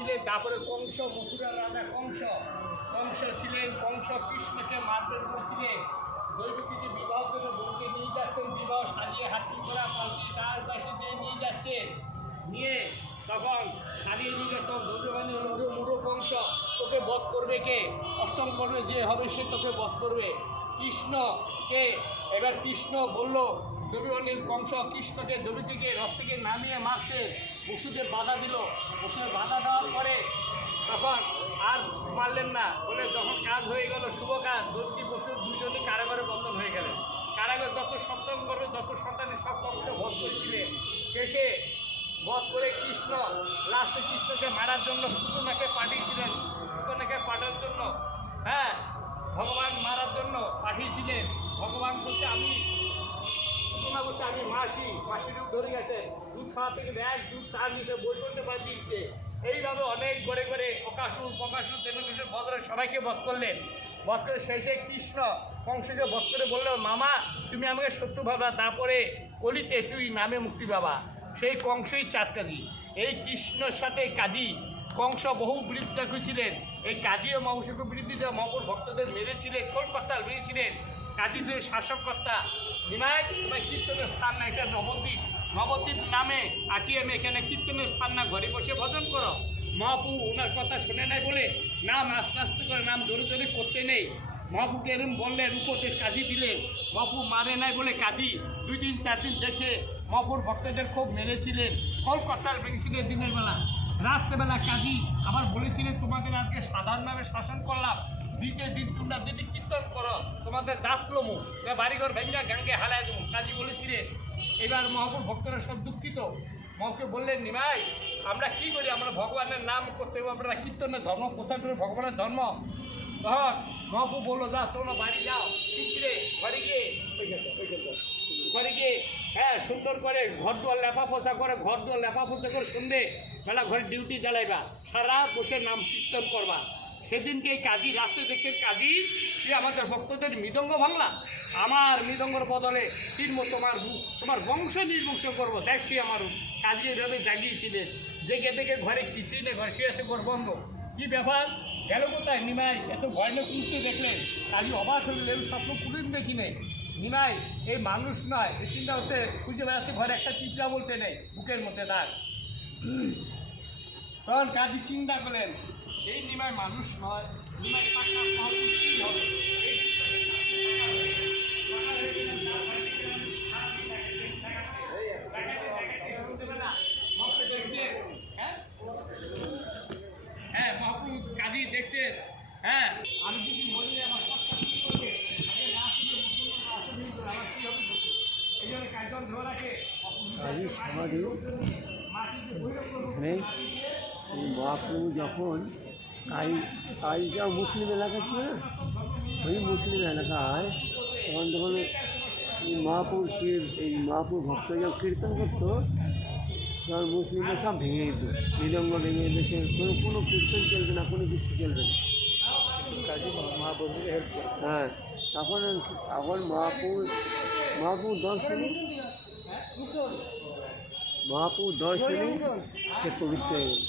ছিলেন। তারপরে কংস, মথুরার রাজা কংস ছিলেন। কংস কৃষ্ণকে মারধর করেছিলেন। দৈবকী যে বিবাহ করে বোনকে নিয়ে যাচ্ছেন, বিবাহ সাজিয়ে হাতি করা পালকি তার কাছে দিয়ে নিয়ে যাচ্ছেন। নিয়ে তখন সারিয়ে নিয়ে তখন দৈববাণী হলো মুড়ো কংস, তোকে বধ করবে কে? অষ্টম করবে যে হবে সে তোকে বধ করবে। কৃষ্ণকে এবার কৃষ্ণ বলল, দৈববাণীর কংস কৃষ্ণকে দৈবকীকে রথ থেকে নামিয়ে মারছে। বসুদেব বাধা দিল। বসুদেব বাধা দেওয়ার পরে তখন আর মারলেন না, বলে যখন কাজ হয়ে গেল, শুভ কাজ, দৈবকী বসু দুজনে কারাগারে বন্ধন হয়ে গেলেন। কারাগারে যত সন্তান করবে যত সন্তানের সব কংস বধ করেছিলেন। শেষে বধ করে কৃষ্ণ লাস্টে কৃষ্ণকে মারার জন্য পুতনাকে পাঠিয়েছিলেন। পুতনাকে পাঠার জন্য ভগবান মারার জন্য পাঠিয়েছিলেন। ভগবান বলছে আমি পুতনা বলছে আমি মাসি রূপ ধরে গেছে। দুধ খাওয়া থেকে এক দুধ তার নিচে বই করতে পারে দিচ্ছে। এইভাবে অনেক করে করে প্রকাশুর তেনুকেশ্বর ভদ্র সবাইকে বধ করলেন। বধ করে শেষে কৃষ্ণ কংসকে বধ করে বললেন, মামা তুমি আমাকে শত্রু ভাবা, তারপরে কলিতে তুই নামে মুক্তি পাবা। সেই কংসই চাঁদ কাজী। এই কৃষ্ণর সাথে কাজী কংস বহু বিরোধিতা করেছিলেন। এই কাজী ও মহর্ষিকে বিরোধিতা মহাপুর ভক্তদের মেরেছিলেন। কলকাতা মেরেছিলেন। কাজী ছিল শাসককর্তা। নিমাই তোমার কীর্তনের স্থান না, এটা নবদ্বীপ নামে আছি আমি, এখানে কীর্তনের স্থান না, ঘরে বসে ভজন করো। মহাপু ওনার কথা শুনে নাই বলে নাম আস্তে আস্তে করে নাম জোরে জোরে করতে নেই। মহাপুকে এরম বললেন, উপদেশ কাজী দিলেন। মহাপু মারে নাই বলে কাজী 2 দিন 4 দিন দেখে মহাপুর ভক্তদের খুব মেরেছিলেন। কলকাতার মেরেছিলেন দিনের বেলা। রাত্রেবেলা কাজী আবার বলেছিলেন, তোমাদের আজকে সাধারণভাবে শাসন করলাম, দ্বিতীয় দিন তোমরা যদি কীর্তন করো তোমাদের জাতলমু বাড়িঘর ভেঙ্গা গাঙ্গে হালায় দেবো। কাজী বলেছিলেন। এবার মহাপুর ভক্তরা সব দুঃখিত। মহাপুকে বললেন, নিমাই আমরা কি করি, আমরা ভগবানের নাম করতে হবে, আপনারা কীর্তনের ধর্ম প্রচার করে ভগবানের ধর্ম। তখন মহাপু বললো, যা তোমরা বাড়ি যাও, শীঘ্রে ঘরে গিয়ে সুন্দর করে ঘর দুয়ার লেপা পোছা করে সন্ধে বেলা ঘরে ডিউটি জ্বালাইবা, সারা বসে নাম কীর্তন করবা। সেদিনকে এই কাজী রাস্তায় দেখছেন, কাজী যে আমাদের ভক্তদের মৃদঙ্গ ভাঙলা, আমার মৃদঙ্গর বদলে শিল্প তোমার বংশ নির্বংশ করবো, দেখছি আমার কাজী এভাবে জাগিয়েছিলেন। জেগে দেখে ঘরে কিছুই নেই, ঘরে শুয়ে আছে ঘর বন্ধ। কী ব্যাপার, গেল কোথায় নিমাই? এত ভয়ানক মূর্তি দেখলেন। কাজী অবাক হয়ে গেলেন, স্বপ্ন পুরীন দেখি নেই। নিমাই এই মানুষ নয়, এই চিন্তা করতে খুঁজে বেড়াচ্ছে, ঘরে একটা পিঁপড়া বলতে নেই, বুকের মধ্যে দাগ। তখন কাজী চিন্তা করলেন, এই নিমাই মানুষ নয়, নিমাই হবে। মহাপুর কাজী দেখছে, আমি যদি বলি আমার সবটা কি করবে, আমার কি হবে? এই জন্য কাজল ধরাকে মহাপ্রভু যখন কাজটা মুসলিম এলাকা ছিল না, ওই মুসলিম এলাকায় তখন মহাপুর ভক্ত যখন কীর্তন করতো, তখন মুসলিমরা সব ভেঙে দিত, মৃদঙ্গ ভেঙে দিত, কোনো কীর্তন চলবে না, কোনো কিছু চলবে না। মহাপ্রভুকে হেল্প করে। তখন মহাপুর দর্শনে সে পবিত্র হয়ে গেল।